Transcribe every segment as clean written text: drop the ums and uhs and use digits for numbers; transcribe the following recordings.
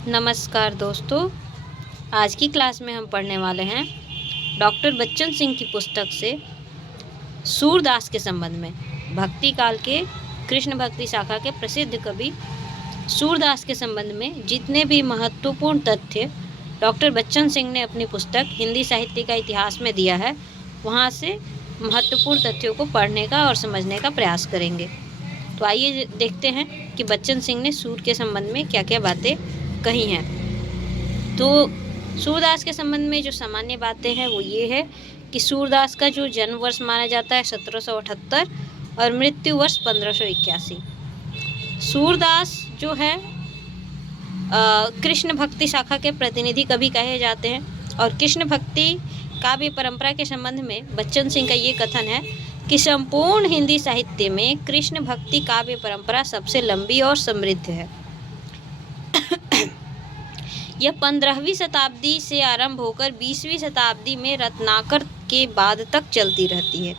नमस्कार दोस्तों, आज की क्लास में हम पढ़ने वाले हैं डॉक्टर बच्चन सिंह की पुस्तक से सूरदास के संबंध में। भक्ति काल के कृष्ण भक्ति शाखा के प्रसिद्ध कवि सूरदास के संबंध में जितने भी महत्वपूर्ण तथ्य डॉक्टर बच्चन सिंह ने अपनी पुस्तक हिंदी साहित्य का इतिहास में दिया है, वहाँ से महत्वपूर्ण तथ्यों को पढ़ने का और समझने का प्रयास करेंगे। तो आइए देखते हैं कि बच्चन सिंह ने सूर के संबंध में क्या क्या बातें कही हैं। तो सूरदास के संबंध में जो सामान्य बातें हैं वो ये है कि सूरदास का जो जन्म वर्ष माना जाता है 1778 और मृत्यु वर्ष 1581। सूरदास जो है कृष्ण भक्ति शाखा के प्रतिनिधि कवि कहे जाते हैं और कृष्ण भक्ति काव्य परंपरा के संबंध में बच्चन सिंह का ये कथन है कि संपूर्ण हिंदी साहित्य में कृष्ण भक्ति काव्य परंपरा सबसे लंबी और समृद्ध है। यह 15वीं शताब्दी से आरंभ होकर 20वीं शताब्दी में रत्नाकर के बाद तक चलती रहती है।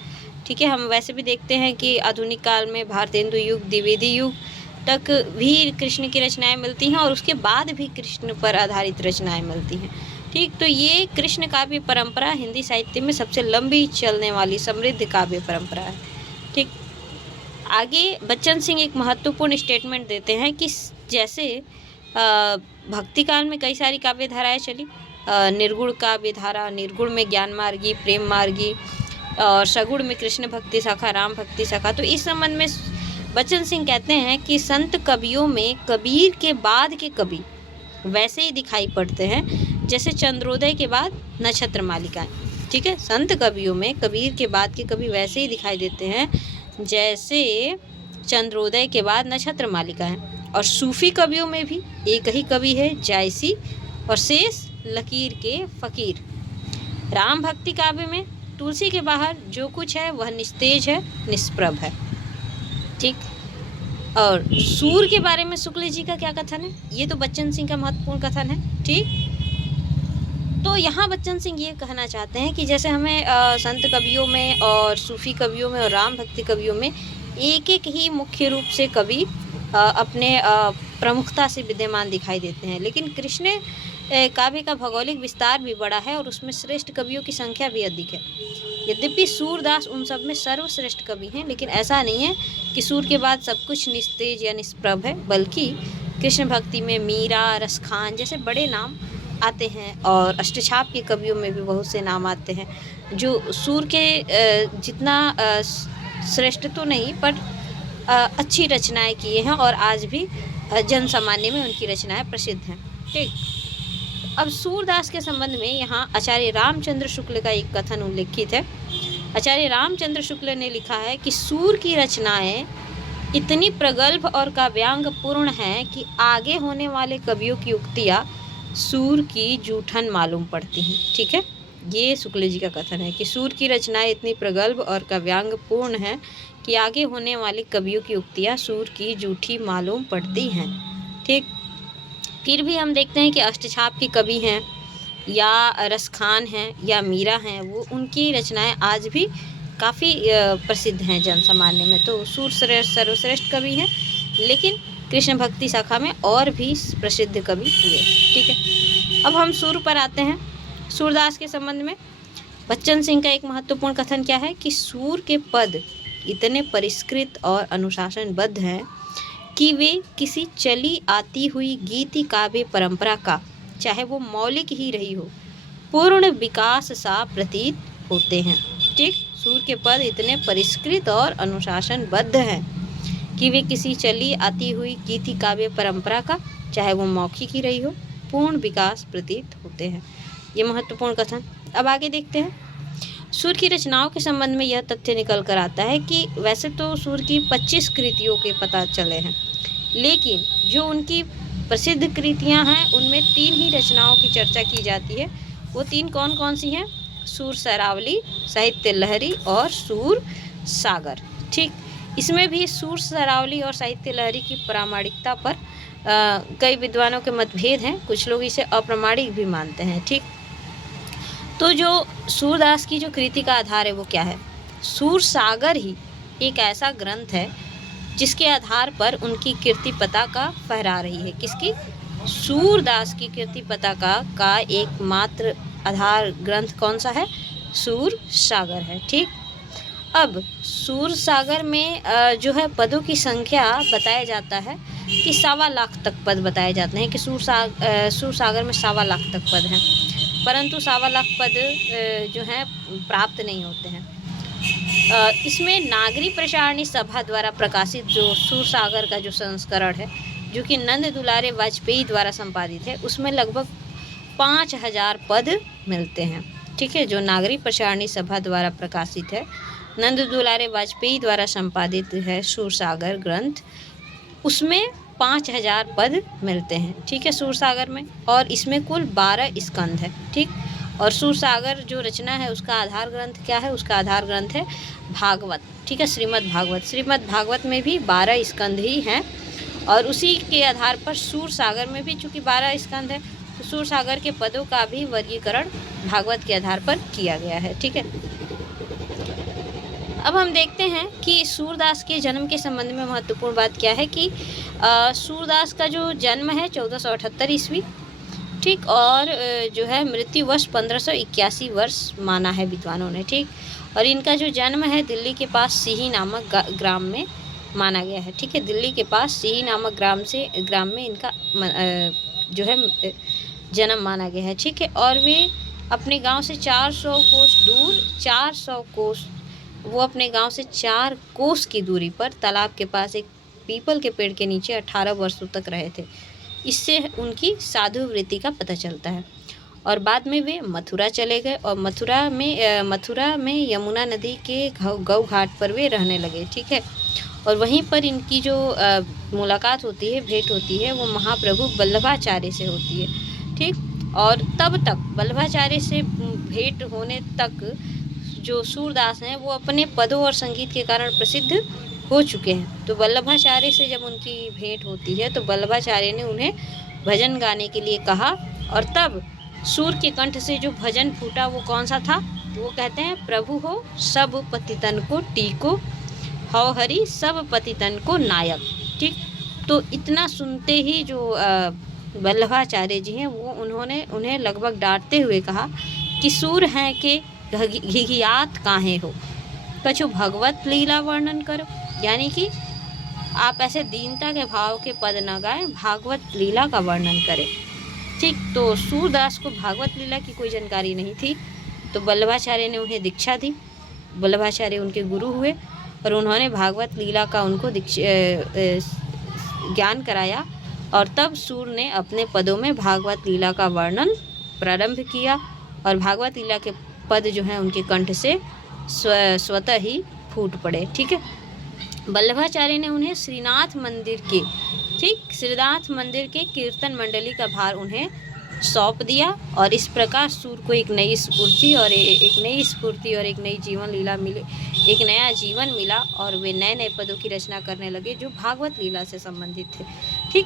ठीक है, हम वैसे भी देखते हैं कि आधुनिक काल में भारतेंदु युग, द्विवेदी युग तक भी कृष्ण की रचनाएं मिलती हैं और उसके बाद भी कृष्ण पर आधारित रचनाएं मिलती हैं। ठीक, तो ये कृष्ण काव्य परंपरा हिंदी साहित्य में सबसे लंबी चलने वाली समृद्ध काव्य परंपरा है। ठीक, आगे बच्चन सिंह एक महत्वपूर्ण स्टेटमेंट देते हैं कि जैसे भक्ति काल में कई सारी काव्य धाराएं चली, निर्गुण काव्य धारा, निर्गुण में ज्ञान मार्गी, प्रेम मार्गी और सगुण में कृष्ण भक्ति शाखा, राम भक्ति शाखा। तो इस संबंध में बच्चन सिंह कहते हैं कि संत कवियों में कबीर के बाद के कवि वैसे ही दिखाई पड़ते हैं जैसे चंद्रोदय के बाद नक्षत्र मालिकाएं। ठीक है, संत कवियों में कबीर के बाद के कवि वैसे ही दिखाई देते हैं जैसे चंद्रोदय के बाद नक्षत्र मालिकाएं। और सूफी कवियों में भी एक ही कवि है जायसी और शेष लकीर के फकीर। राम भक्ति काव्य में तुलसी के बाहर जो कुछ है वह निस्तेज है, निष्प्रभ है। ठीक, और सूर के बारे में शुक्ल जी का क्या कथन है, ये तो बच्चन सिंह का महत्वपूर्ण कथन है। ठीक, तो यहाँ बच्चन सिंह ये कहना चाहते हैं कि जैसे हमें संत कवियों में और सूफी कवियों में और राम भक्ति कवियों में एक एक ही मुख्य रूप से कवि अपने प्रमुखता से विद्यमान दिखाई देते हैं, लेकिन कृष्ण काव्य का भौगोलिक विस्तार भी बड़ा है और उसमें श्रेष्ठ कवियों की संख्या भी अधिक है। यद्यपि सूरदास उन सब में सर्वश्रेष्ठ कवि हैं, लेकिन ऐसा नहीं है कि सूर के बाद सब कुछ निस्तेज या निष्प्रभ है, बल्कि कृष्ण भक्ति में मीरा, रसखान जैसे बड़े नाम आते हैं और अष्टछाप के कवियों में भी बहुत से नाम आते हैं जो सूर के जितना श्रेष्ठ तो नहीं पर अच्छी रचनाएं किए हैं और आज भी जन सामान्य में उनकी रचनाएं प्रसिद्ध हैं। ठीक, अब सूरदास के संबंध में यहाँ आचार्य रामचंद्र शुक्ल का एक कथन उल्लेखित है। आचार्य रामचंद्र शुक्ल ने लिखा है कि सूर की रचनाएं इतनी प्रगल्भ और काव्यांग पूर्ण हैं कि आगे होने वाले कवियों की उक्तियाँ सूर की जूठन मालूम पड़ती हैं। ठीक है, ये शुक्ल जी का कथन है कि सूर की रचनाएं इतनी प्रगल्भ और काव्यांग पूर्ण हैं कि आगे होने वाले कवियों की उक्तियाँ सूर की जूठी मालूम पड़ती हैं। ठीक, फिर भी हम देखते हैं कि अष्टछाप के कवि हैं या रसखान हैं या मीरा हैं, वो उनकी रचनाएं आज भी काफ़ी प्रसिद्ध हैं जन सामान्य में। तो सूर सर्वश्रेष्ठ कवि हैं, लेकिन कृष्ण भक्ति शाखा में और भी प्रसिद्ध कवि हुए। ठीक है, अब हम सूर पर आते हैं। सूरदास के संबंध में बच्चन सिंह का एक महत्वपूर्ण कथन क्या है कि सूर के पद इतने परिष्कृत और अनुशासनबद्ध हैं कि वे किसी चली आती हुई गीति काव्य परंपरा का, चाहे वो मौलिक ही रही हो, पूर्ण विकास सा प्रतीत होते हैं। ठीक, सूर के पद इतने परिष्कृत और अनुशासनबद्ध हैं कि वे किसी चली आती हुई गीति काव्य परंपरा का, चाहे वो मौखिक ही रही हो, पूर्ण विकास प्रतीत होते हैं। ये महत्वपूर्ण कथन। अब आगे देखते हैं। सूर की रचनाओं के संबंध में यह तथ्य निकल कर आता है कि वैसे तो सूर की 25 कृतियों के पता चले हैं, लेकिन जो उनकी प्रसिद्ध कृतियां हैं उनमें 3 ही रचनाओं की चर्चा की जाती है। वो 3 कौन कौन सी हैं? सूर सरावली, साहित्य लहरी और सूर सागर। ठीक, इसमें भी सूर सरावली और साहित्य लहरी की प्रामाणिकता पर कई विद्वानों के मतभेद हैं। कुछ लोग इसे अप्रामाणिक भी मानते हैं। ठीक, तो जो सूरदास की जो कृति का आधार है वो क्या है? सूर सागर ही एक ऐसा ग्रंथ है जिसके आधार पर उनकी कीर्ति पताका फहरा रही है। किसकी? सूरदास की कीर्ति पताका का एकमात्र आधार ग्रंथ कौन सा है? सूर सागर है। ठीक, अब सूर सागर में जो है पदों की संख्या बताया जाता है कि 1.25 लाख तक पद बताए जाते हैं कि सूर सागर में 1.25 लाख तक पद हैं, परंतु 1.25 लाख पद जो हैं प्राप्त नहीं होते हैं। इसमें नागरी प्रसारणी सभा द्वारा प्रकाशित जो सूर सागर का जो संस्करण है, जो कि नंद दुलारे वाजपेयी द्वारा संपादित है, उसमें लगभग 5000 पद मिलते हैं। ठीक है, जो नागरी प्रसारणी सभा द्वारा प्रकाशित है, नंद दुलारे वाजपेयी द्वारा संपादित है सूर सागर ग्रंथ, उसमें 5000 पद मिलते हैं। ठीक है, सूर सागर में, और इसमें कुल 12 स्कंध है। ठीक, और सूर सागर जो रचना है उसका आधार ग्रंथ क्या है? उसका आधार ग्रंथ है भागवत। ठीक है, श्रीमद् भागवत। श्रीमद् भागवत में भी 12 स्कंध ही हैं, और उसी के आधार पर सूर सागर में भी चूँकि 12 स्कंध है, तो सूर सागर के पदों का भी वर्गीकरण भागवत के आधार पर किया गया है। ठीक है, अब हम देखते हैं कि सूरदास के जन्म के संबंध में महत्वपूर्ण बात क्या है कि सूरदास का जो जन्म है 1478 ईस्वी। ठीक, और जो है मृत्यु वर्ष 1581 वर्ष माना है विद्वानों ने। ठीक, और इनका जो जन्म है दिल्ली के पास सीही नामक ग्राम में माना गया है। ठीक है, दिल्ली के पास सीही नामक ग्राम में इनका जो है जन्म माना गया है। ठीक है, और वे अपने गांव से 400 कोस दूर 400 कोस वो अपने गांव से 4 कोस की दूरी पर तालाब के पास एक पीपल के पेड़ के नीचे 18 वर्षों तक रहे थे। इससे उनकी साधु वृत्ति का पता चलता है। और बाद में वे मथुरा चले गए, और मथुरा में यमुना नदी के गौ घाट पर वे रहने लगे। ठीक है, और वहीं पर इनकी जो मुलाकात होती है, भेंट होती है, वो महाप्रभु वल्लभाचार्य से होती है। ठीक, और तब तक वल्लभाचार्य से भेंट होने तक जो सूरदास हैं वो अपने पदों और संगीत के कारण प्रसिद्ध हो चुके हैं। तो वल्लभाचार्य से जब उनकी भेंट होती है तो वल्लभाचार्य ने उन्हें भजन गाने के लिए कहा, और तब सूर के कंठ से जो भजन फूटा वो कौन सा था? वो कहते हैं, प्रभु हो सब पतितन को टीको, हौ हरि सब पतितन को नायक। ठीक, तो इतना सुनते ही जो वल्लभाचार्य जी हैं वो उन्हें लगभग डांटते हुए कहा कि सूर हैं के घिघियात काहे हो, कछु भगवत लीला वर्णन करो। यानी कि आप ऐसे दीनता के भाव के पद न गाएं, भागवत लीला का वर्णन करें। ठीक, तो सूरदास को भागवत लीला की कोई जानकारी नहीं थी, तो वल्लभाचार्य ने उन्हें दीक्षा दी। वल्लभाचार्य उनके गुरु हुए और उन्होंने भागवत लीला का उनको ज्ञान कराया, और तब सूर ने अपने पदों में भागवत लीला का वर्णन प्रारंभ किया, और भागवत लीला के पद जो हैं उनके कंठ से स्वतः ही फूट पड़े। ठीक है, वल्लभाचार्य ने उन्हें श्रीनाथ मंदिर के कीर्तन मंडली का भार उन्हें सौंप दिया, और इस प्रकार सूर को एक नई स्फूर्ति और एक नई जीवन लीला मिली, एक नया जीवन मिला, और वे नए नए पदों की रचना करने लगे जो भागवत लीला से संबंधित थे। ठीक,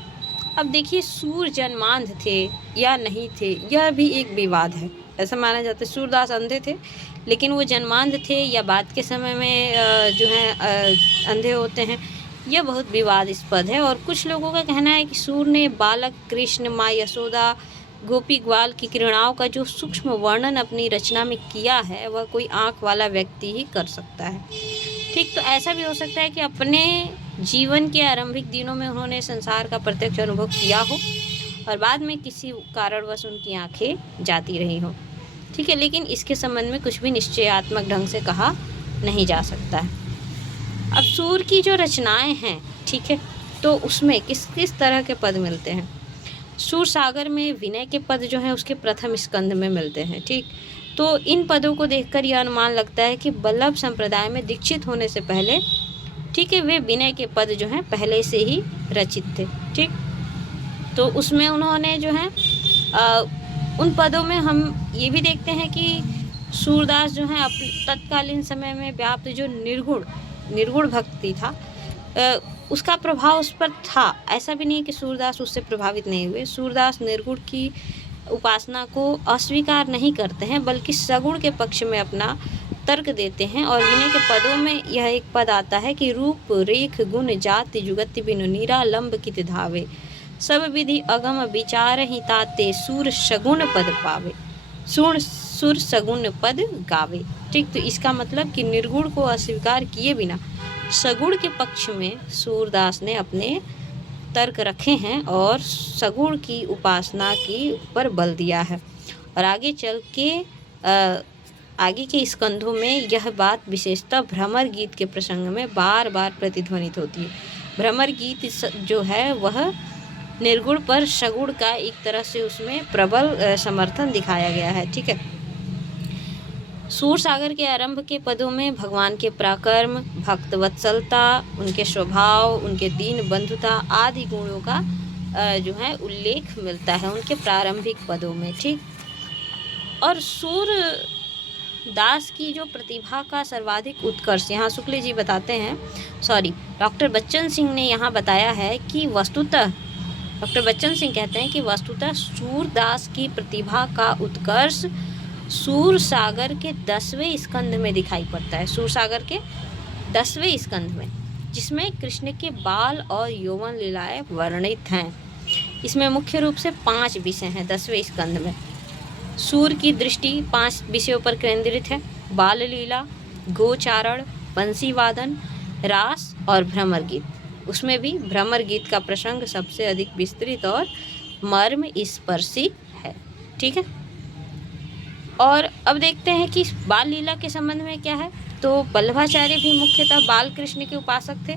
अब देखिए, सूर जन्मांध थे या नहीं थे, यह भी एक विवाद है। ऐसा माना जाता है सूरदास अंधे थे, लेकिन वो जन्मांध थे या बाद के समय में जो है अंधे होते हैं, यह बहुत विवादास्पद है। और कुछ लोगों का कहना है कि सूर ने बालक कृष्ण, माँ यशोदा, गोपी ग्वाल की क्रीड़ाओं का जो सूक्ष्म वर्णन अपनी रचना में किया है वह कोई आँख वाला व्यक्ति ही कर सकता है। ठीक, तो ऐसा भी हो सकता है कि अपने जीवन के आरंभिक दिनों में उन्होंने संसार का प्रत्यक्ष अनुभव किया हो, और बाद में किसी कारणवश उनकी आंखें जाती रही हो। ठीक है, लेकिन इसके संबंध में कुछ भी निश्चयात्मक ढंग से कहा नहीं जा सकता है। अब सूर की जो रचनाएं हैं, ठीक है, तो उसमें किस किस तरह के पद मिलते हैं? सूर सागर में विनय के पद जो हैं उसके प्रथम स्कंद में मिलते हैं। ठीक, तो इन पदों को देखकर यह अनुमान लगता है कि वल्लभ संप्रदाय में दीक्षित होने से पहले, ठीक है, वे विनय के पद जो हैं पहले से ही रचित थे। ठीक, तो उसमें उन्होंने जो है उन पदों में हम ये भी देखते हैं कि सूरदास जो हैं तत्कालीन समय में व्याप्त जो निर्गुण भक्ति था उसका प्रभाव उस पर था। ऐसा भी नहीं है कि सूरदास उससे प्रभावित नहीं हुए। सूरदास निर्गुण की उपासना को अस्वीकार नहीं करते हैं, बल्कि सगुण के पक्ष में अपना तर्क देते हैं। और विनय के पदों में यह एक पद आता है कि रूप रेख गुण जाति जुगति बिनु नीरा लंब कित धावे, सब विधि अगम विचार ही ताते सूर सगुन पद पावे, सुर सगुन पद गावे। ठीक, तो इसका मतलब कि निर्गुण को अस्वीकार किए बिना सगुण के पक्ष में सूरदास ने अपने तर्क रखे हैं और सगुण की उपासना की ऊपर बल दिया है। और आगे चल के आगे के स्कंधों में यह बात विशेषतः भ्रमर गीत के प्रसंग में बार बार प्रतिध्वनित होती है। भ्रमर गीत जो है वह निर्गुण पर सगुण का एक तरह से उसमें प्रबल समर्थन दिखाया गया है। ठीक है, सूर सागर के आरंभ के पदों में भगवान के पराक्रम, भक्त वत्सलता, उनके स्वभाव, उनके दीन बंधुता आदि गुणों का जो है उल्लेख मिलता है उनके प्रारंभिक पदों में। ठीक, और सूर दास की जो प्रतिभा का सर्वाधिक उत्कर्ष यहाँ शुक्ल जी बताते हैं, डॉक्टर बच्चन सिंह ने यहाँ बताया है कि वस्तुतः डॉक्टर बच्चन सिंह कहते हैं कि वस्तुतः सूरदास की प्रतिभा का उत्कर्ष सूर सागर के 10वें स्कंध में दिखाई पड़ता है। सूर सागर के 10वें स्कंध में, जिसमें कृष्ण के बाल और यौवन लीलाएं वर्णित हैं। इसमें मुख्य रूप से 5 विषय हैं 10वें स्कंध में। सूर की दृष्टि 5 विषयों पर केंद्रित है: बाल लीला, गोचारण, बंसी वादन, रास और भ्रमर गीत। उसमें भी भ्रमर गीत का प्रसंग सबसे अधिक विस्तृत और मर्म स्पर्शी है। ठीक है, और अब देखते हैं कि बाल लीला के संबंध में क्या है। तो वल्लभाचार्य भी मुख्यतः बाल कृष्ण के उपासक थे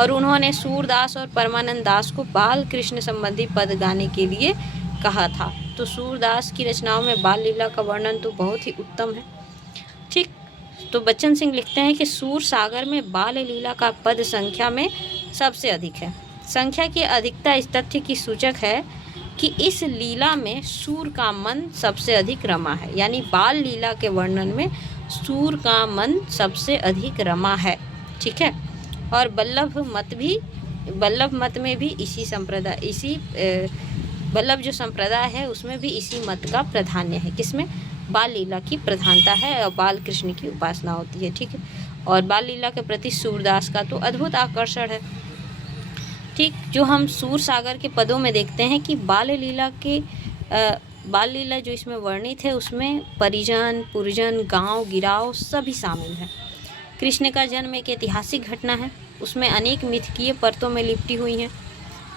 और उन्होंने सूरदास और परमानंद दास को बाल कृष्ण संबंधी पद गाने के लिए कहा था। तो सूरदास की रचनाओं में बाल लीला का वर्णन तो बहुत ही उत्तम है। ठीक, तो बच्चन सिंह लिखते हैं कि सूर सागर में बाल लीला का पद संख्या में सबसे अधिक है। संख्या की अधिकता इस तथ्य की सूचक है कि इस लीला में सूर का मन सबसे अधिक रमा है, यानी बाल लीला के वर्णन में सूर का मन सबसे अधिक रमा है। ठीक है, और बल्लभ मत में भी बल्लभ जो संप्रदाय है उसमें भी इसी मत का प्राधान्य है। किसमें? बाल लीला की प्रधानता है और बाल कृष्ण की उपासना होती है। ठीक है, और बाल लीला के प्रति सूरदास का तो अद्भुत आकर्षण है। ठीक, जो हम सूर सागर के पदों में देखते हैं कि बाल लीला जो इसमें वर्णित है उसमें परिजन, पुरजन, गांव, गिराव सभी शामिल है। कृष्ण का जन्म एक ऐतिहासिक घटना है, उसमें अनेक मिथकीय परतों में लिपटी हुई हैं।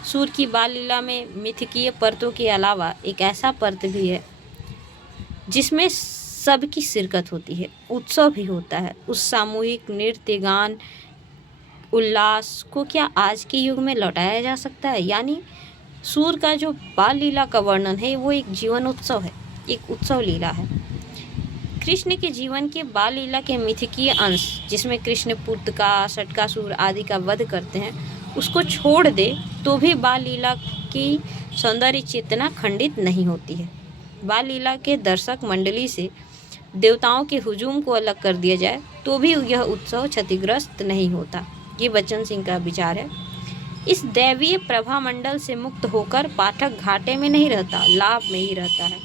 सूर की बाल लीला में मिथकीय परतों के अलावा एक ऐसा परत भी है जिसमें सबकी शिरकत होती है, उत्सव भी होता है। उस सामूहिक नृत्य, गान, उल्लास को क्या आज के युग में लौटाया जा सकता है? यानी सूर का जो बाल लीला का वर्णन है वो एक जीवन उत्सव है, एक उत्सव लीला है। कृष्ण के जीवन के बाल लीला के मिथकीय अंश, जिसमें कृष्ण पुर्तका, षटकासुर आदि का वध करते हैं, उसको छोड़ दे तो भी बाल लीला की सौंदर्य चेतना खंडित नहीं होती है। बाल लीला के दर्शक मंडली से देवताओं के हुजूम को अलग कर दिया जाए तो भी यह उत्सव क्षतिग्रस्त नहीं होता। ये बच्चन सिंह का विचार है। इस दैवीय प्रभा मंडल से मुक्त होकर पाठक घाटे में नहीं रहता, लाभ में ही रहता है।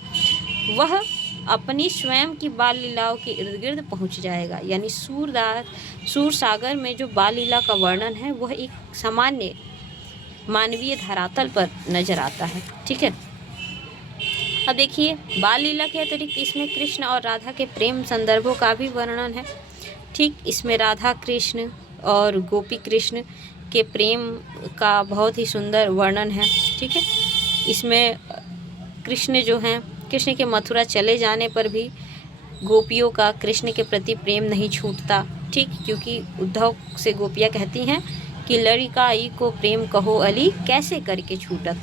वह अपनी स्वयं की बाल लीलाओं के इर्द गिर्द पहुँच जाएगा। यानी सूर सागर में जो बाल लीला का वर्णन है वह एक सामान्य मानवीय धरातल पर नजर आता है। ठीक है, अब देखिए बाल लीला के अतिरिक्त इसमें कृष्ण और राधा के प्रेम संदर्भों का भी वर्णन है। ठीक, इसमें राधा कृष्ण और गोपी कृष्ण के प्रेम का बहुत ही सुंदर वर्णन है। ठीक है, इसमें कृष्ण जो हैं, कृष्ण के मथुरा चले जाने पर भी गोपियों का कृष्ण के प्रति प्रेम नहीं छूटता। ठीक, क्योंकि उद्धव से गोपियाँ कहती हैं कि लड़िकाई को प्रेम कहो अली, कैसे करके छूटत।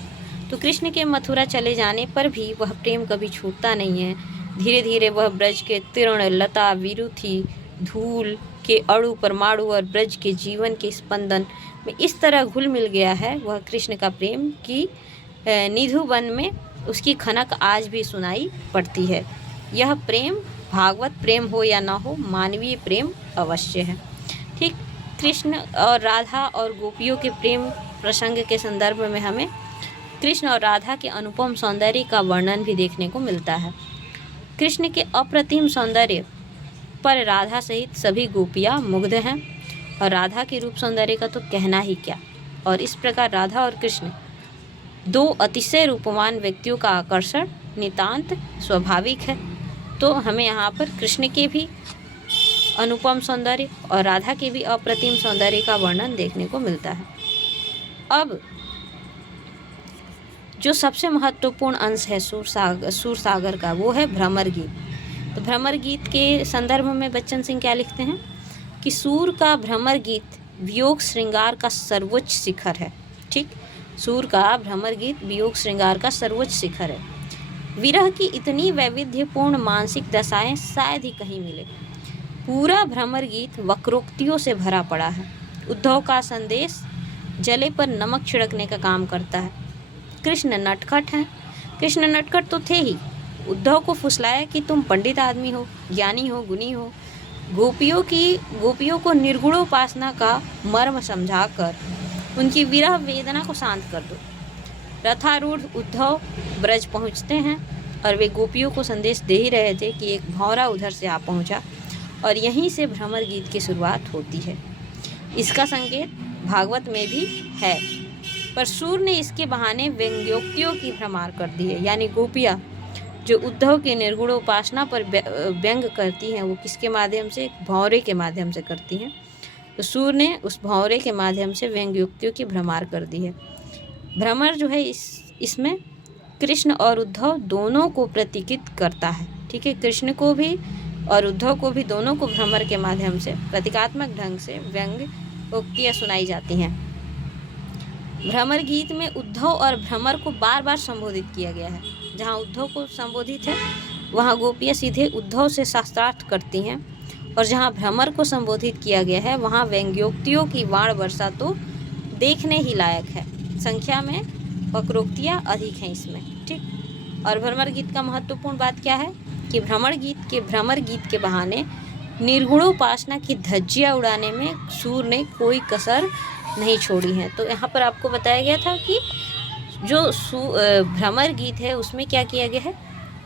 तो कृष्ण के मथुरा चले जाने पर भी वह प्रेम कभी छूटता नहीं है। धीरे धीरे वह ब्रज के तृण, लता, विरुथी, धूल के अणु, परमाणु और ब्रज के जीवन के स्पंदन में इस तरह घुल मिल गया है। वह कृष्ण का प्रेम की निधु वन में उसकी खनक आज भी सुनाई पड़ती है। यह प्रेम भागवत प्रेम हो या ना हो, मानवीय प्रेम अवश्य है। ठीक, कृष्ण और राधा और गोपियों के प्रेम प्रसंग के संदर्भ में हमें कृष्ण और राधा के अनुपम सौंदर्य का वर्णन भी देखने को मिलता है। कृष्ण के अप्रतिम सौंदर्य पर राधा सहित सभी गोपियाँ मुग्ध हैं और राधा के रूप सौंदर्य का तो कहना ही क्या। और इस प्रकार राधा और कृष्ण दो अतिशय रूपवान व्यक्तियों का आकर्षण नितांत स्वाभाविक है। तो हमें यहाँ पर कृष्ण के भी अनुपम सौंदर्य और राधा के भी अप्रतिम सौंदर्य का वर्णन देखने को मिलता है। अब जो सबसे महत्वपूर्ण अंश है सूर सागर का, वो है भ्रमर गीत। तो भ्रमर गीत के संदर्भ में बच्चन सिंह क्या लिखते हैं कि सूर का भ्रमर गीत वियोग श्रृंगार का सर्वोच्च शिखर है। ठीक, सूर का भ्रमर गीत वियोग श्रृंगार का सर्वोच्च शिखर है। विरह की इतनी वैविध्यपूर्ण मानसिक दशाएं शायद ही कहीं मिले। पूरा भ्रमर गीत वक्रोक्तियों से भरा पड़ा है। उद्धव का संदेश जले पर नमक छिड़कने का काम करता है। कृष्ण नटखट हैं। कृष्ण नटखट तो थे ही। उद्धव को फुसलाया कि तुम पंडित आदमी हो, ज्ञानी हो, गुणी हो। गोपियों को निर्गुणोपासना का मर्म समझाकर उनकी विरह वेदना को शांत कर दो। रथारूढ़ उद्धव ब्रज पहुंचते हैं और वे गोपियों को संदेश दे ही रहे थे कि एक भौरा उधर से आ पहुंचा और यहीं से भ्रमर गीत की शुरुआत होती है। इसका संकेत भागवत में भी है, पर सूर ने इसके बहाने व्यंग्योक्तियों की भ्रमार कर दी है। यानी गोपियाँ जो उद्धव के निर्गुण उपासना पर व्यंग करती हैं, वो किसके माध्यम से? भौरे के माध्यम से करती हैं। तो सूर ने उस भौरे के माध्यम से व्यंग्योक्तियों की भ्रमार कर दी है। भ्रमर जो है इसमें कृष्ण और उद्धव दोनों को प्रतीकित करता है। ठीक है, कृष्ण को भी और उद्धव को भी, दोनों को भ्रमर के माध्यम से प्रतीकात्मक ढंग से व्यंग्योक्तियाँ सुनाई जाती हैं। भ्रमर गीत में उद्धव और भ्रमर को बार बार संबोधित किया गया है। जहाँ उद्धव को संबोधित है वहाँ गोपियाँ सीधे उद्धव से शास्त्रार्थ करती हैं, और जहाँ भ्रमर को संबोधित किया गया है वहाँ व्यंग्योक्तियों की वाण वर्षा तो देखने ही लायक है। संख्या में वक्रोक्तियाँ अधिक हैं इसमें। ठीक, और भ्रमर गीत का महत्वपूर्ण बात क्या है कि भ्रमर गीत के बहाने निर्गुणोपासना की धज्जियाँ उड़ाने में सूर ने कोई कसर नहीं छोड़ी है। तो यहाँ पर आपको बताया गया था कि जो भ्रमर गीत है उसमें क्या किया गया है,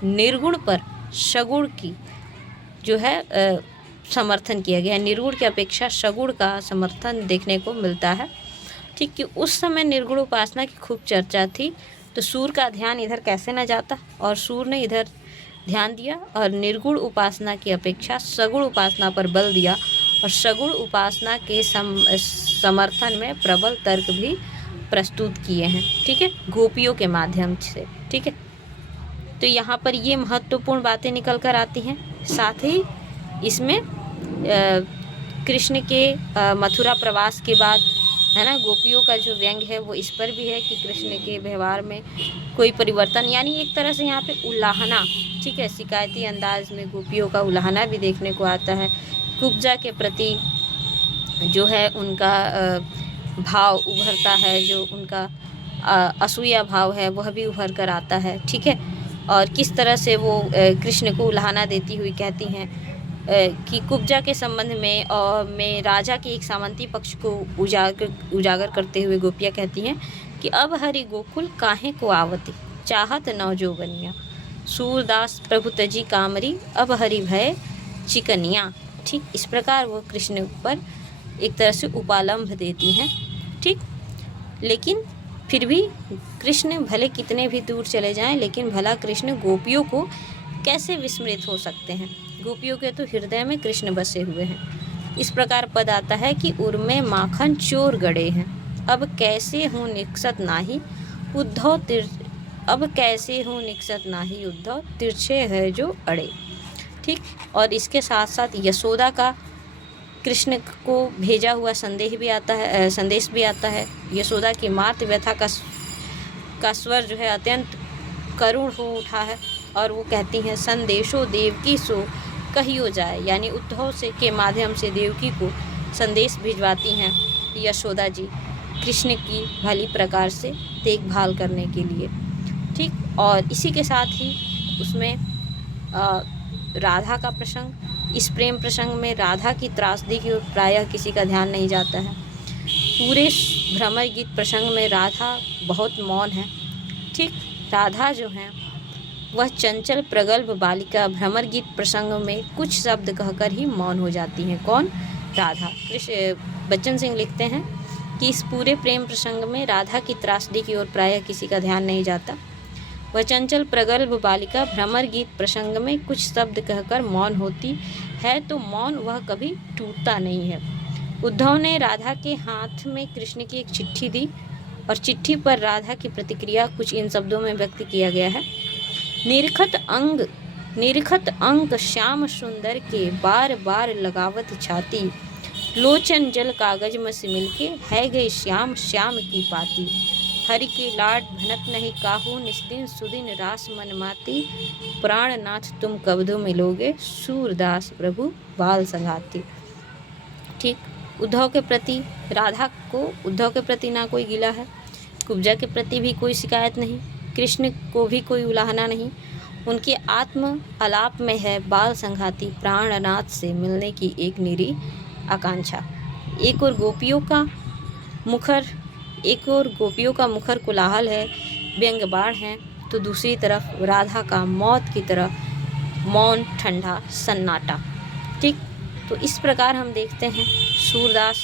निर्गुण पर सगुण की जो है समर्थन किया गया है। निर्गुण की अपेक्षा सगुण का समर्थन देखने को मिलता है। ठीक, कि उस समय निर्गुण उपासना की खूब चर्चा थी, तो सूर का ध्यान इधर कैसे न जाता, और सूर ने इधर ध्यान दिया और निर्गुण उपासना की अपेक्षा सगुण उपासना पर बल दिया, और सगुण उपासना के समर्थन में प्रबल तर्क भी प्रस्तुत किए हैं। ठीक है, गोपियों के माध्यम से। ठीक है, तो यहाँ पर ये महत्वपूर्ण बातें निकल कर आती हैं। साथ ही इसमें कृष्ण के मथुरा प्रवास के बाद, है ना, गोपियों का जो व्यंग है वो इस पर भी है कि कृष्ण के व्यवहार में कोई परिवर्तन, यानी एक तरह से यहाँ पे उल्लाहना, ठीक है, शिकायती अंदाज में गोपियों का उल्लाहना भी देखने को आता है। कुब्जा के प्रति जो है उनका भाव उभरता है, जो उनका असूया भाव है वह भी उभर कर आता है। ठीक है, और किस तरह से वो कृष्ण को उल्लाहना देती हुई कहती हैं कि कुब्जा के संबंध में और में राजा के एक सामंती पक्ष को उजागर करते हुए गोपियाँ कहती हैं कि अब हरि गोकुल काहे को आवती, चाहत नवजोबनिया, सूरदास प्रभु तजी कामरी, अब हरि भय चिकनिया। ठीक, इस प्रकार वो कृष्ण पर एक तरह से उपालंभ देती हैं। ठीक, लेकिन फिर भी कृष्ण भले कितने भी दूर चले जाएं, लेकिन भला कृष्ण गोपियों को कैसे विस्मृत हो सकते हैं। गोपियों के तो हृदय में कृष्ण बसे हुए हैं। इस प्रकार पद आता है कि उर्मे माखन चोर गड़े हैं, अब कैसे हूँ निकसत नाही उद्धव अब कैसे हूँ निकसत नाही उद्धव तिरछे है जो अड़े। ठीक, और इसके साथ साथ यशोदा का कृष्ण को भेजा हुआ संदेश भी आता है। यशोदा की मातृ व्यथा का स्वर जो है अत्यंत करुण हो उठा है, और वो कहती हैं संदेशो देवकी सो कहियो जाए, यानी उद्धव से के माध्यम से देवकी को संदेश भिजवाती हैं यशोदा जी कृष्ण की भली प्रकार से देखभाल करने के लिए। ठीक, और इसी के साथ ही उसमें राधा का प्रसंग, इस प्रेम प्रसंग में राधा की त्रासदी की ओर प्रायः किसी का ध्यान नहीं जाता है। पूरे भ्रमर गीत प्रसंग में राधा बहुत मौन है। ठीक, राधा जो है वह चंचल प्रगल्भ बालिका भ्रमर गीत प्रसंग में कुछ शब्द कहकर ही मौन हो जाती हैं। कौन? राधा। बच्चन सिंह लिखते हैं कि इस पूरे प्रेम प्रसंग में राधा की त्रासदी की ओर प्रायः किसी का ध्यान नहीं जाता। वह चंचल प्रगल्भ बालिका भ्रमर गीत प्रसंग में कुछ शब्द कहकर मौन होती है तो मौन वह कभी टूटता नहीं है। उद्धव ने राधा के हाथ में कृष्ण की एक चिट्ठी दी और चिट्ठी पर राधा की प्रतिक्रिया कुछ इन शब्दों में व्यक्त किया गया है। निरखत अंक श्याम सुंदर के बार बार लगावत छाती, लोचन जल कागज में सिमिल के है गई श्याम श्याम की पाती। हरि के लाड भनक नहीं काहू निस्दिन सुदिन रास मन माती, प्राणनाथ तुम कबधु मिलोगे सूरदास प्रभु बाल संगाती। ठीक, उद्धव के प्रति, राधा को उद्धव के प्रति ना कोई गिला है, कुब्जा के प्रति भी कोई शिकायत नहीं, कृष्ण को भी कोई उलाहना नहीं। उनके आत्म आलाप में है बाल संघाती प्राणनाथ से मिलने की एक निरी आकांक्षा। एक और गोपियों का मुखर कोलाहल है, व्यंग्यबाण है, तो दूसरी तरफ राधा का मौत की तरह मौन ठंडा सन्नाटा। ठीक, तो इस प्रकार हम देखते हैं सूरदास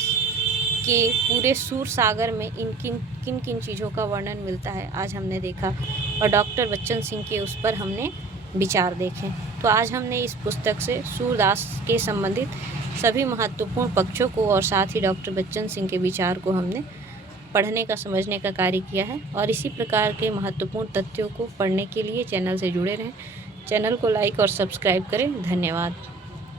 के पूरे सूर सागर में किन किन चीज़ों का वर्णन मिलता है, आज हमने देखा, और डॉक्टर बच्चन सिंह के उस पर हमने विचार देखे। तो आज हमने इस पुस्तक से सूरदास के संबंधित सभी महत्वपूर्ण पक्षों को और साथ ही डॉक्टर बच्चन सिंह के विचार को हमने पढ़ने का, समझने का कार्य किया है। और इसी प्रकार के महत्वपूर्ण तथ्यों को पढ़ने के लिए चैनल से जुड़े रहें। चैनल को लाइक और सब्सक्राइब करें। धन्यवाद।